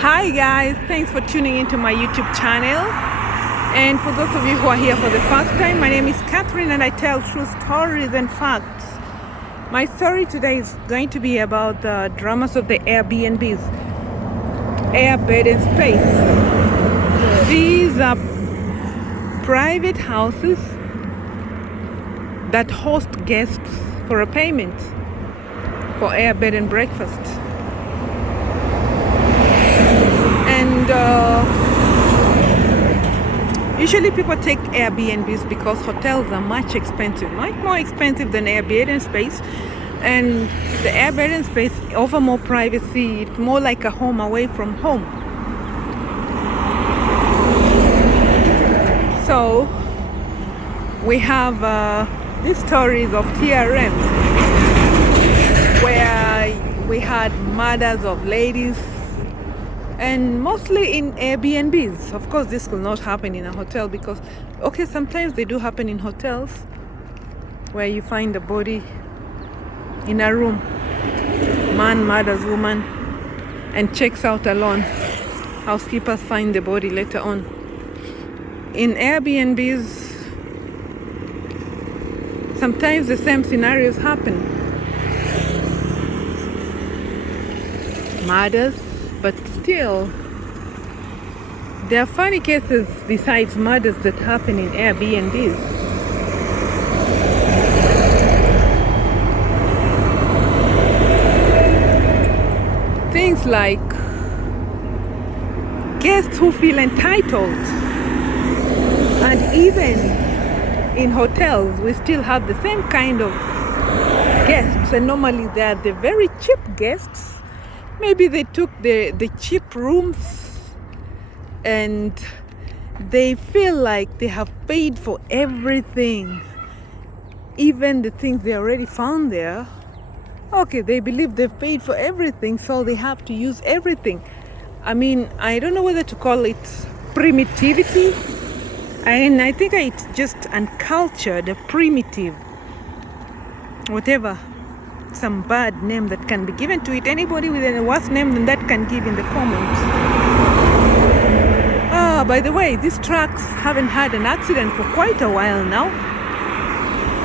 Hi guys, thanks for tuning into my YouTube channel. And for those of you who are here for the first time, my name is Catherine and I tell true stories and facts. My story today is going to be about the dramas of the Airbnbs, air, bed and space. These are private houses that host guests for a payment for air, bed and breakfast. And usually people take Airbnbs because hotels are much more expensive than Airbnb space. And the Airbnb space offer more privacy. It's more like a home away from home. So we have these stories of TRMs where we had murders of ladies, and mostly in Airbnbs. Of course, this will not happen in a hotel because, okay, sometimes they do happen in hotels where you find a body in a room. Man murders woman and checks out alone. Housekeepers find the body later on. In Airbnbs, sometimes the same scenarios happen. Murders, but still, there are funny cases besides murders that happen in Airbnbs. Things like guests who feel entitled. And even in hotels, we still have the same kind of guests. And normally they are the very cheap guests. Maybe they took the cheap rooms and they feel like they have paid for everything, even the things they already found there. Okay, they believe they've paid for everything, so they have to use everything. I mean, I don't know whether to call it primitivity, and I think it's just uncultured, primitive, whatever. Some bad name that can be given to it. Anybody with a worse name than that can give in the comments. By the way, these trucks haven't had an accident for quite a while now.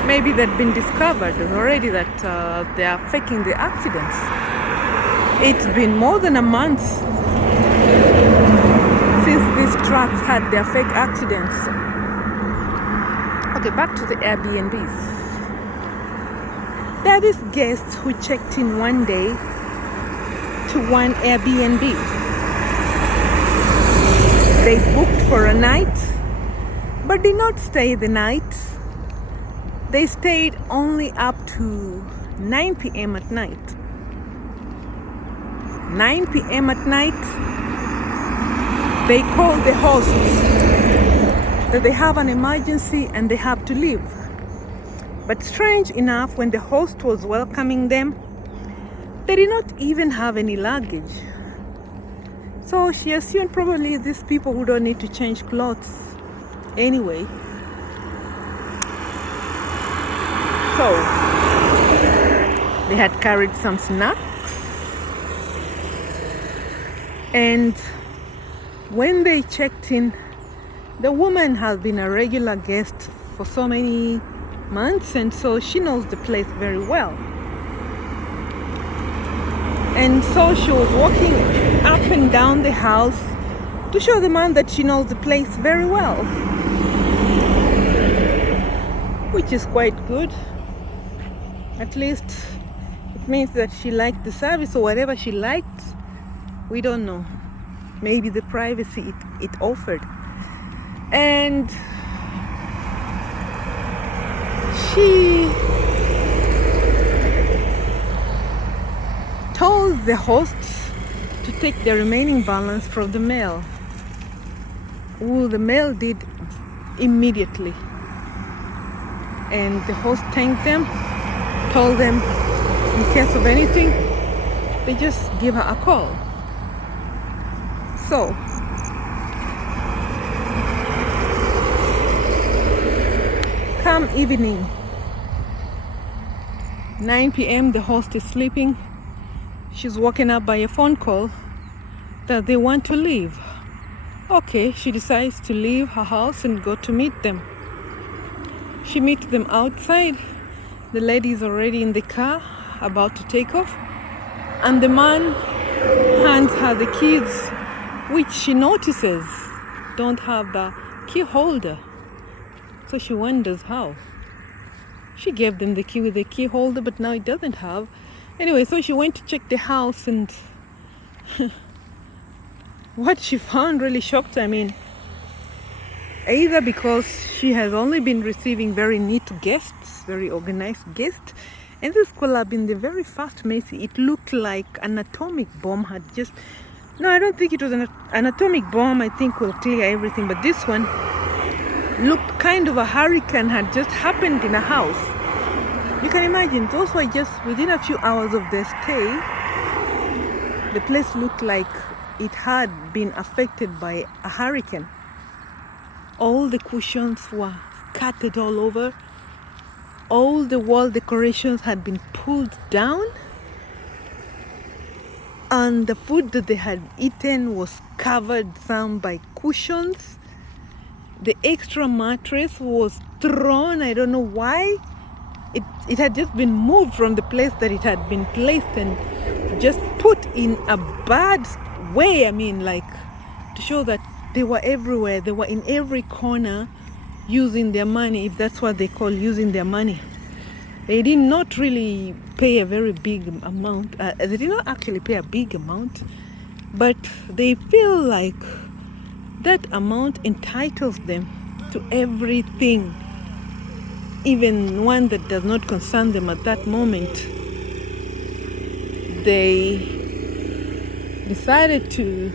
Maybe they've been discovered already that they are faking the accidents. It's been more than a month since these trucks had their fake accidents. Okay, back to the Airbnbs. There are these guests who checked in one day to one Airbnb. They booked for a night, but did not stay the night. They stayed only up to 9 p.m. at night. 9 p.m. at night, they called the host that they have an emergency and they have to leave. But strange enough, when the host was welcoming them, they did not even have any luggage. So she assumed probably these people who don't need to change clothes anyway. So they had carried some snacks. And when they checked in, the woman has been a regular guest for so many months, and so she knows the place very well. And so she was walking up and down the house to show the man that she knows the place very well, which is quite good. At least it means that she liked the service or whatever she liked. We don't know. Maybe the privacy it offered. And she told the host to take the remaining balance from the mail. The mail did immediately. And the host thanked them, told them in case of anything, they just give her a call. So, come evening, 9 p.m., the host is sleeping. She's woken up by a phone call that they want to leave. Okay, she decides to leave her house and go to meet them. She meets them outside. The lady is already in the car, about to take off, and the man hands her the keys, which she notices don't have the key holder. So she wonders how. She gave them the key with the key holder, but now it doesn't have. Anyway, so she went to check the house, and what she found really shocked her. I mean, either because she has only been receiving very neat guests, very organized guests, and this could have been the very first Macy. It looked like an atomic bomb had just... No, I don't think it was an atomic bomb. I think will clear everything. But this one looked kind of a hurricane had just happened in a house. You can imagine, those were just within a few hours of their stay. The place looked like it had been affected by a hurricane. All the cushions were scattered all over. All the wall decorations had been pulled down. And the food that they had eaten was covered some by cushions. The extra mattress was thrown. I don't know why. It had just been moved from the place that it had been placed and just put in a bad way. I mean, like, to show that they were everywhere. They were in every corner using their money, if that's what they call using their money. They did not really pay a very big amount. They did not actually pay a big amount, but they feel like that amount entitles them to everything, even one that does not concern them at that moment. They decided to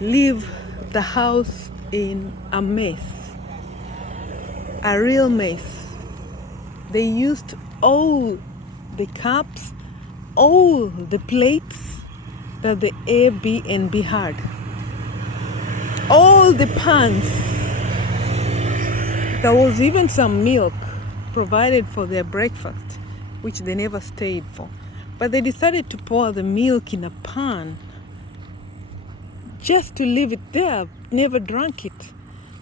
leave the house in a mess, a real mess. They used all the cups, all the plates that the Airbnb had, all the pans. There was even some milk provided for their breakfast, which they never stayed for. But they decided to pour the milk in a pan just to leave it there, never drank it.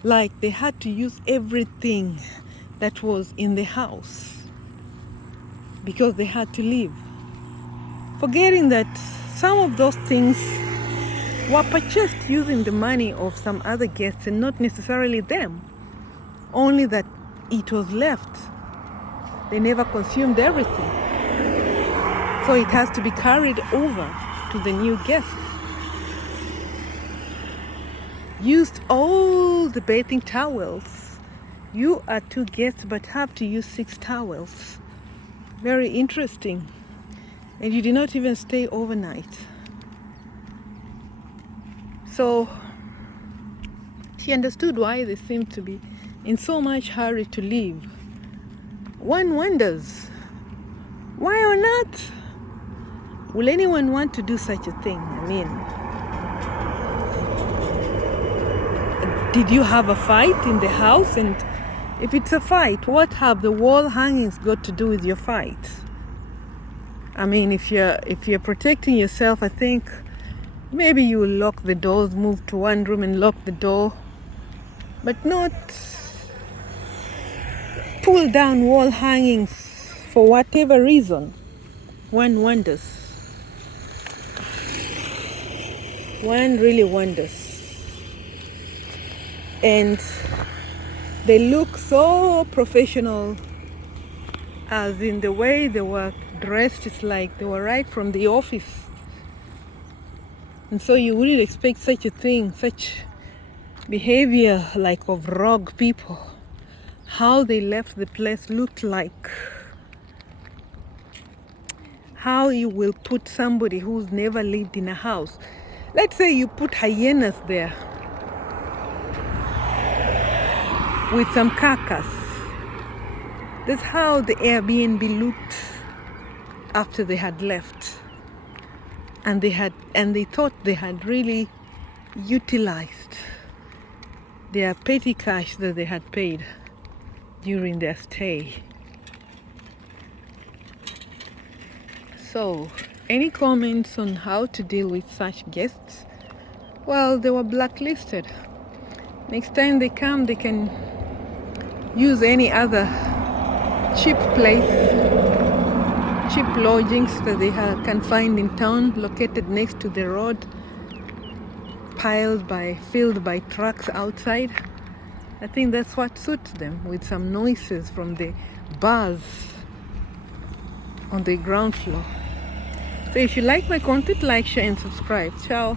Like they had to use everything that was in the house because they had to leave, forgetting that some of those things were purchased using the money of some other guests and not necessarily them, only that it was left. They never consumed everything, so it has to be carried over to the new guests. Used all the bathing towels. You are 2 guests but have to use 6 towels. Very interesting. And you did not even stay overnight. So she understood why they seemed to be in so much hurry to leave. One wonders, why on earth will anyone want to do such a thing? I mean, did you have a fight in the house? And if it's a fight, what have the wall hangings got to do with your fight? I mean, if you're protecting yourself, I think maybe you will lock the doors, move to one room and lock the door, but not pull down wall hangings for whatever reason. One wonders. One really wonders. And they look so professional, as in the way they were dressed. It's like they were right from the office. And so you wouldn't expect such a thing, such behavior like of rogue people. How they left the place looked like how you will put somebody who's never lived in a house. Let's say you put hyenas there with some carcass. That's how the Airbnb looked after they had left. And they thought they had really utilized their petty cash that they had paid during their stay. So any comments on how to deal with such guests, well, they were blacklisted. Next time they come, they can use any other cheap lodgings that they can find in town, located next to the road, filled by trucks outside. I think that's what suits them, with some noises from the bars on the ground floor. So if you like my content, like, share and subscribe. Ciao.